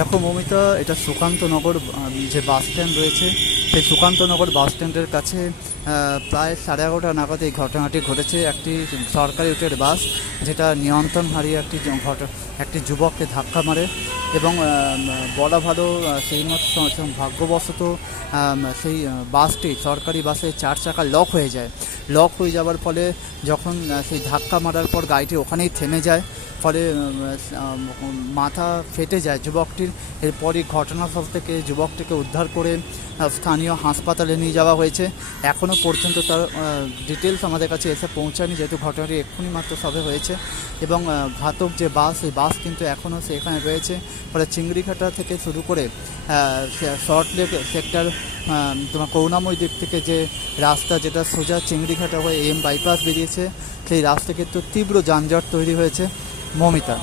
দেখো মৌমিতা, এটা সুকান্তনগর যে বাস স্ট্যান্ড রয়েছে, সেই সুকান্তনগর বাস স্ট্যান্ডের কাছে প্রায় 11:30 নাগাদ এই ঘটনাটি ঘটেছে। একটি সরকারি রুটের বাস যেটা নিয়ন্ত্রণ হারিয়ে একটি যুবককে ধাক্কা মারে এবং বলা ভালো সেই মতো ভাগ্যবশত সেই বাসটি, সরকারি বাসে 4 চাকা লক হয়ে যায়। লক হয়ে যাওয়ার ফলে যখন সেই ধাক্কা মারার পর গাড়িটি ওখানেই থেমে যায়, ফলে মাথা ফেটে যায় যুবকটির। এরপরই ঘটনাস্থল থেকে যুবকটিকে উদ্ধার করে স্থানীয় হাসপাতালে নিয়ে যাওয়া হয়েছে। এখনও পর্যন্ত তার ডিটেলস আমাদের কাছে এসে পৌঁছায়নি, যেহেতু ঘটনাটি এক্ষুনি মাত্র সবে হয়েছে। এবং ঘাতক যে বাস, সেই বাস কিন্তু এখনও সেখানে রয়েছে। ফলে চিংড়িঘাটা থেকে শুরু করে সল্টলেক সেক্টর, তোমার করুণাময় দিক থেকে যে রাস্তা, যেটা সোজা চিংড়িঘাটা হয়ে বাইপাস বেরিয়েছে, সেই রাস্তা কিন্তু তীব্র যানজট তৈরি হয়েছে মৌমিতা।